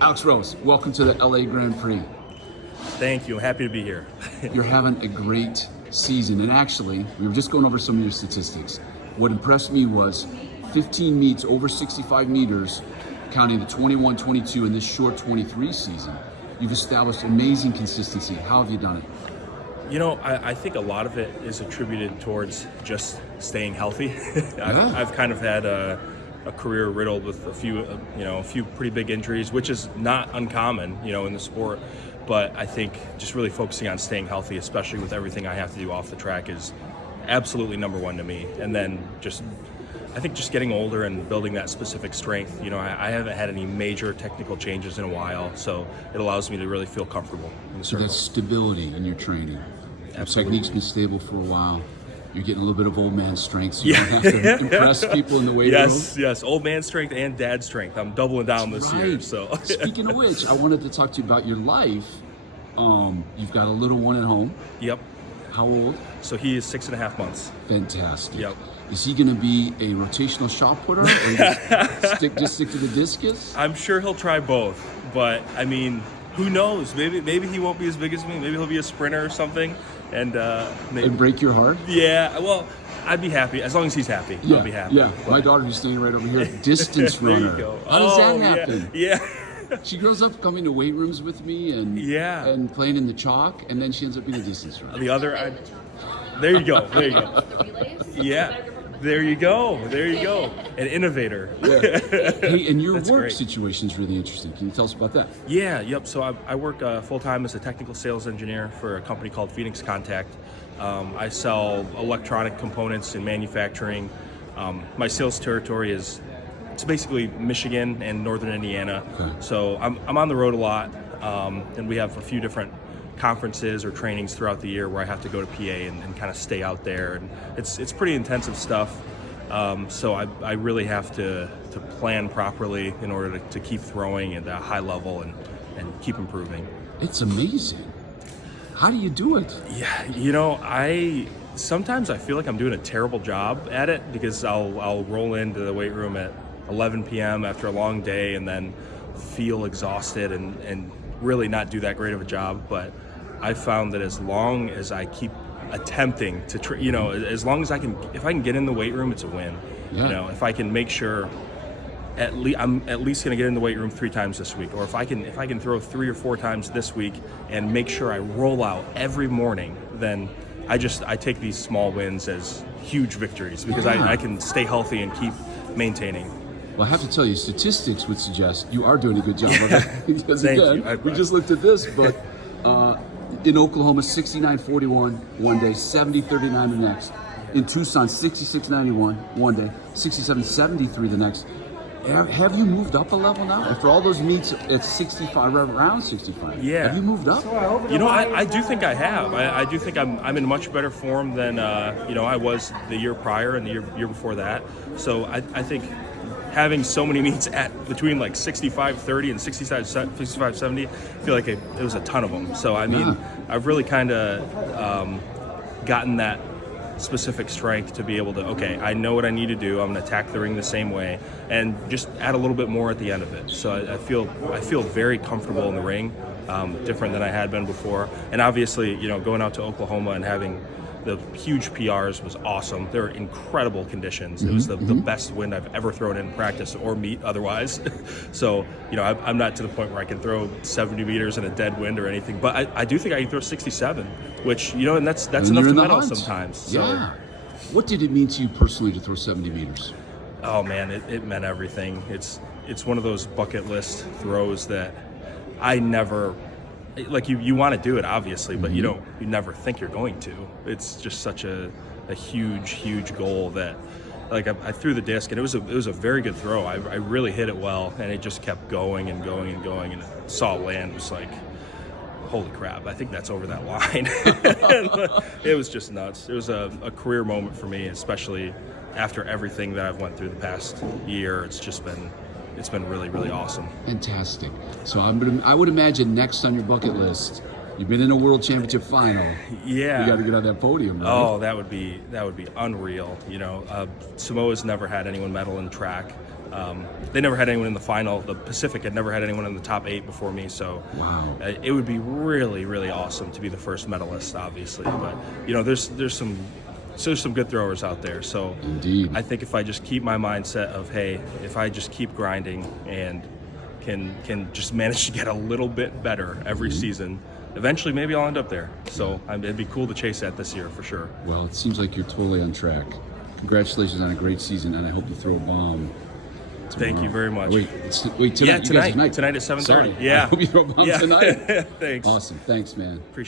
Alex Rose, welcome to the LA Grand Prix. Thank you. Happy to be here. You're having a great season, and actually, we were just going over some of your statistics. What impressed me was 15 meets over 65 meters, counting the 21, 22, and this short 23 season. You've established amazing consistency. How have you done it? You know, I think a lot of it is attributed towards just staying healthy. I've kind of had a career riddled with a few pretty big injuries, which is not uncommon, in the sport. But I think just really focusing on staying healthy, especially with everything I have to do off the track, is absolutely number one to me. And then I think just getting older and building that specific strength. I haven't had any major technical changes in a while, so it allows me to really feel comfortable in the So circle. that's stability in your training. Your Absolutely. technique's been stable for a while. You're getting a little bit of old man strength, so you don't have to impress people in the weight room. Yes, old man strength and dad strength. I'm doubling down this year. Right. So Speaking of which, I wanted to talk to you about your life. You've got a little one at home. Yep. How old? So he is 6.5 months. Fantastic. Yep. Is he going to be a rotational shot putter, or just stick to the discus? I'm sure he'll try both, but I mean, who knows? Maybe he won't be as big as me. Maybe he'll be a sprinter or something, and maybe. And break your heart? Yeah. Well, I'd be happy as long as he's happy. Yeah, I'll be happy. yeah. My daughter, who's standing right over here, distance There runner. you go. How does that happen? Yeah. She grows up coming to weight rooms with me and playing in the chalk, and then she ends up being a distance runner. The other, there you go. Yeah. There you go. An innovator. Yeah. Hey, and your That's work great. situation is really interesting. Can you tell us about that? Yeah, yep. So I work full-time as a technical sales engineer for a company called Phoenix Contact. I sell electronic components in manufacturing. My sales territory it's basically Michigan and northern Indiana. Okay. So I'm on the road a lot, and we have a few different conferences or trainings throughout the year where I have to go to PA and kind of stay out there, and it's pretty intensive stuff. So I really have to plan properly in order to keep throwing at a high level and keep improving. It's amazing. How do you do it? Yeah, sometimes I feel like I'm doing a terrible job at it because I'll roll into the weight room at 11 p.m. after a long day and then feel exhausted and really not do that great of a job. But I found that as long as I keep attempting to, as long as if I can get in the weight room, it's a win. Yeah. If I can make sure I'm at least going to get in the weight room 3 times this week, or if I can throw 3 or 4 times this week and make sure I roll out every morning, then I take these small wins as huge victories because Yeah. I can stay healthy and keep maintaining. Well, I have to tell you, statistics would suggest you are doing a good job of it. Because Thank again, you. we just looked at this, but in Oklahoma, 69.41 one day, 70.39 the next. In Tucson, 66.91 one day, 67.73 the next. Have you moved up a level now? And for all those meets at 65, around 65, Yeah. have you moved up? I do think I have. I do think I'm in much better form than I was the year prior and the year before that. So I think having so many meets at between like 65.30 and 65.70, I feel like it was a ton of them. So I mean, Yeah. I've really kind of gotten that specific strength to be able to, okay, I know what I need to do. I'm going to attack the ring the same way and just add a little bit more at the end of it. So I feel very comfortable in the ring, different than I had been before. And obviously, going out to Oklahoma and having the huge PRs was awesome. They were incredible conditions. It was the best wind I've ever thrown in practice or meet otherwise. So, I'm not to the point where I can throw 70 meters in a dead wind or anything, but I do think I can throw 67, which, and that's And enough you're to in the medal hunt. sometimes. So, Yeah. What did it mean to you personally to throw 70 meters? oh man, it meant everything. It's one of those bucket list throws that I never, like you want to do it obviously, but you never think you're going to. It's just such a huge goal that, like, I threw the disc and it was a very good throw. I really hit it well and it just kept going and going and going, and saw land, was like, holy crap, I think that's over that line. It was just nuts. It was a career moment for me, especially after everything that I've went through the past year. It's been really, really awesome. Fantastic. So I would imagine next on your bucket list, you've been in a world championship final. Yeah. You got to get on that podium, right? Oh, that would be unreal. Samoa's never had anyone medal in track. They never had anyone in the final. The Pacific had never had anyone in the top 8 before me, so Wow. It would be really, really awesome to be the first medalist, obviously. But there's some good throwers out there. So Indeed. I think if I just keep my mindset of, hey, if I just keep grinding and can just manage to get a little bit better every season, eventually maybe I'll end up there. So it'd be cool to chase that this year for sure. Well, it seems like you're totally on track. Congratulations on a great season, and I hope you throw a bomb. Thank you very much. Wait, tonight? Yeah, You guys tonight at 7:30. Sorry. Yeah. I hope you throw a bomb tonight. Thanks. Awesome. Thanks, man. Appreciate it.